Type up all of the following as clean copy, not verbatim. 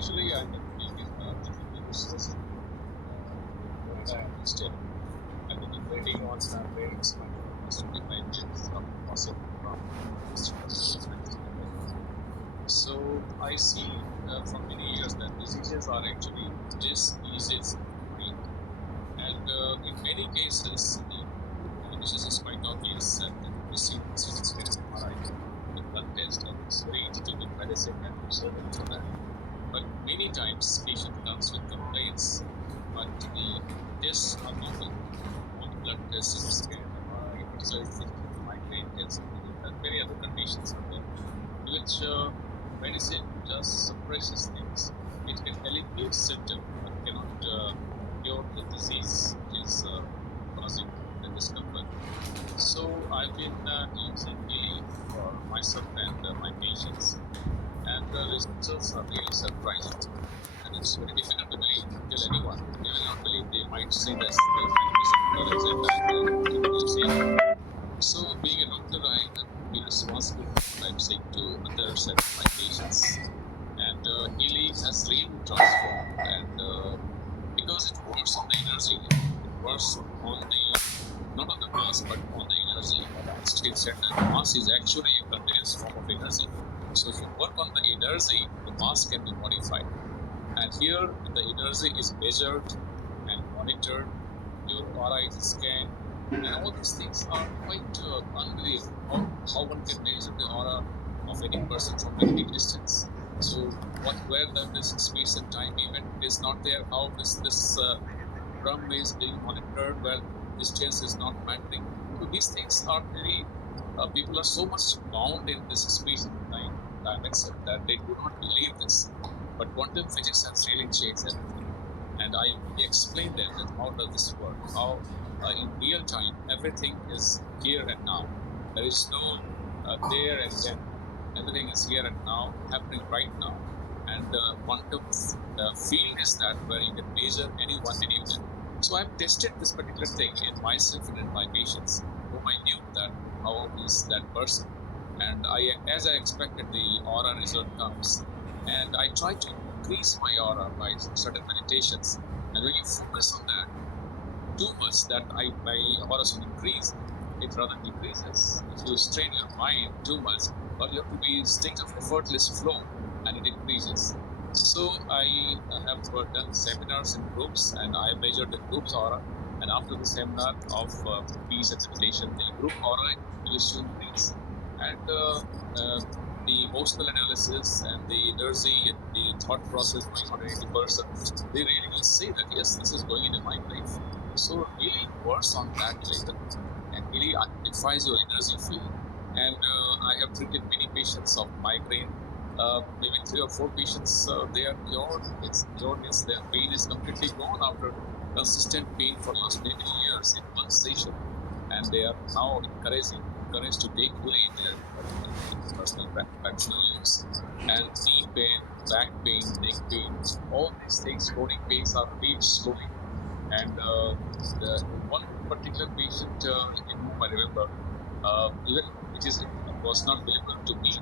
Actually, I think being in resource, what I understand, I think waiting on rates must be 5 years of possible from this perspective. So I see from many years that diseases are actually diseases free, and in many cases, the disease is quite obvious, and we see CT scan MRI, the blood test, and it's very easy to give medicine and surgery for that. But many times, patient comes with complaints, but the tests are normal. All the blood tests, CT scan, MRI, particularly migraine tests, and many other conditions are there, which medicine just suppresses things. It can alleviate symptoms, but cannot cure the disease which is causing the discomfort. So I've been using Healy for myself and my patients, and the results are really surprising. And it's very difficult to believe, tell anyone. They will not believe. They might say that there might be some colors and that. So, being a doctor, I have to be responsible for what I'm saying to others and my patients. And Healy has really transformed, and because it works on the energy, it works on the not on the mass, but on the energy. It said that mass is actually a condensed form of energy. So, if you work on the energy, the mass can be modified. And here, the energy is measured and monitored. Your aura is scanned, and all these things are quite unbelievable. How one can measure the aura of any person from any distance. So, where this space and time event is not there, how this drum is being monitored, where distance is not mattering. So these things are very. People are so much bound in this space and time dimension that they do not believe this. But quantum physics has really changed everything. And I explained them that how does this work? How in real time everything is here and now. There is no there and then. Everything is here and now, happening right now. And quantum field is that where you can measure any one minute. So I've tested this particular thing in myself and in my patients, whom I knew that how is that person. And as I expected, the aura result comes. And I try to increase my aura by certain meditations. And when you focus on that too much, that my aura should increase, it rather decreases. If you strain your mind too much, or you have to be in state of effortless flow, and it increases. So I have done seminars in groups, and I measured the group's aura. And after the seminar of peace and meditation, the group aura used to increase. And the emotional analysis and the energy and the thought process going on 80%, they really will say that yes, this is going in my life. So really works on that level and really identifies your energy field. And I have treated many patients of migraine. Maybe 3 or 4 patients, they are cured. It's cured means their pain is completely gone after consistent pain for last many years in one session, and they are now encouraged to take Healy in their personal practical use. And knee pain, back pain, neck pain, all these things, chronic pains are relieved slowly. And the one particular patient in whom I remember, even it was not believable to me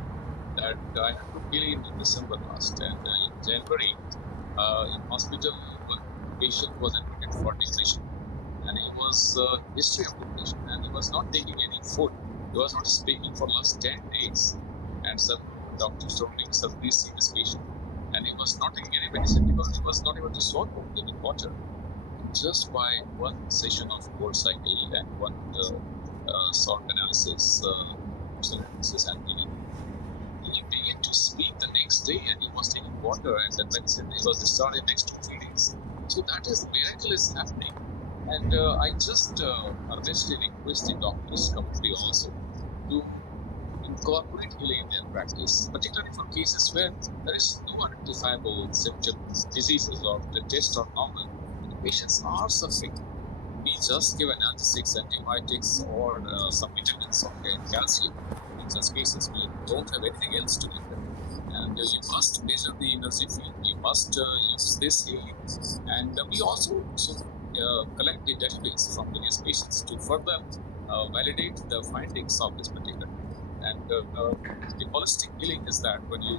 that I had to Healy in December last, and in January, in hospital, one patient was admitted for depression, and he was history of depression, and he was not taking any food. He was not speaking for last 10 days, and some doctors told me, "Sir, please see this patient." And he was not taking any medicine because he was not able to swallow even water. Just by one session of cold cycle and one salt analysis, and he began to speak the next day, and he was taking water and the medicine. He was discharged in next 2-3 days. So that is the miracle is happening. And I just earnestly request the doctors community also to incorporate Healy in their practice, particularly for cases where there is no identifiable symptoms, diseases, or the tests are normal. The patients are suffering. We just give analgesics, antibiotics, or some vitamins or calcium. In such cases, we don't have anything else to give them. And you must measure the energy field. We must use this Healy. And we also collect the database from various patients to further validate the findings of this particular treatment. And the holistic healing is that when you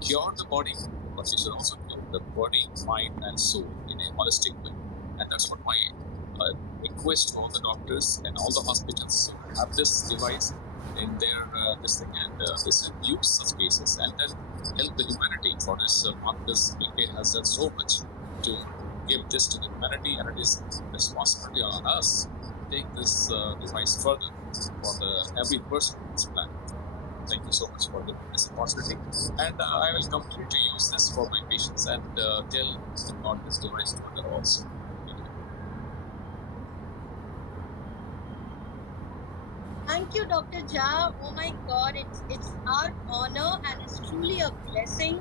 cure the body, but you should also cure the body, mind, and soul in a holistic way. And that's what my request to all the doctors and all the hospitals have this device in their this thing, and this use such cases and then help the humanity for this. Marcus Bill Gates has done so much to give this to the humanity, and it is responsibility on us to take this device further for the every person on this planet. Thank you so much for this opportunity, and I will continue to use this for my patients and tell about this device to others also. Thank you, Dr. Jha. Oh my God, it's our honor and it's truly a blessing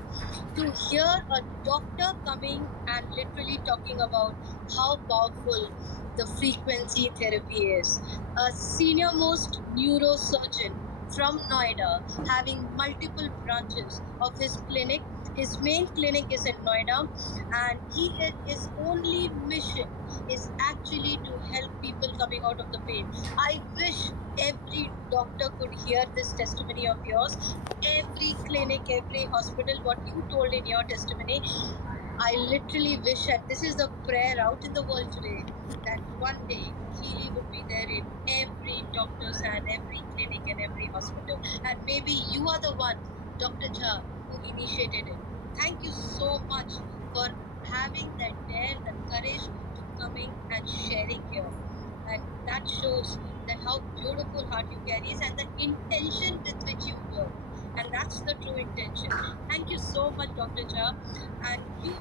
to hear a doctor coming and literally talking about how powerful the frequency therapy is. A senior most neurosurgeon from Noida, having multiple branches of his clinic. His main clinic is in Noida, and his only mission is actually to help people coming out of the pain. I wish every doctor could hear this testimony of yours. Every clinic, every hospital, what you told in your testimony, I literally wish, and this is the prayer out in the world today, that one day Healy would be there in every doctor's hand, every clinic, and every hospital. And maybe you are the one, Dr. Jha, who initiated it. Thank you so much for having that dare, the courage to coming and sharing here. And that shows that how beautiful heart you carry is and the intention with which you work. And that's the true intention. Thank you so much, Dr. Jha.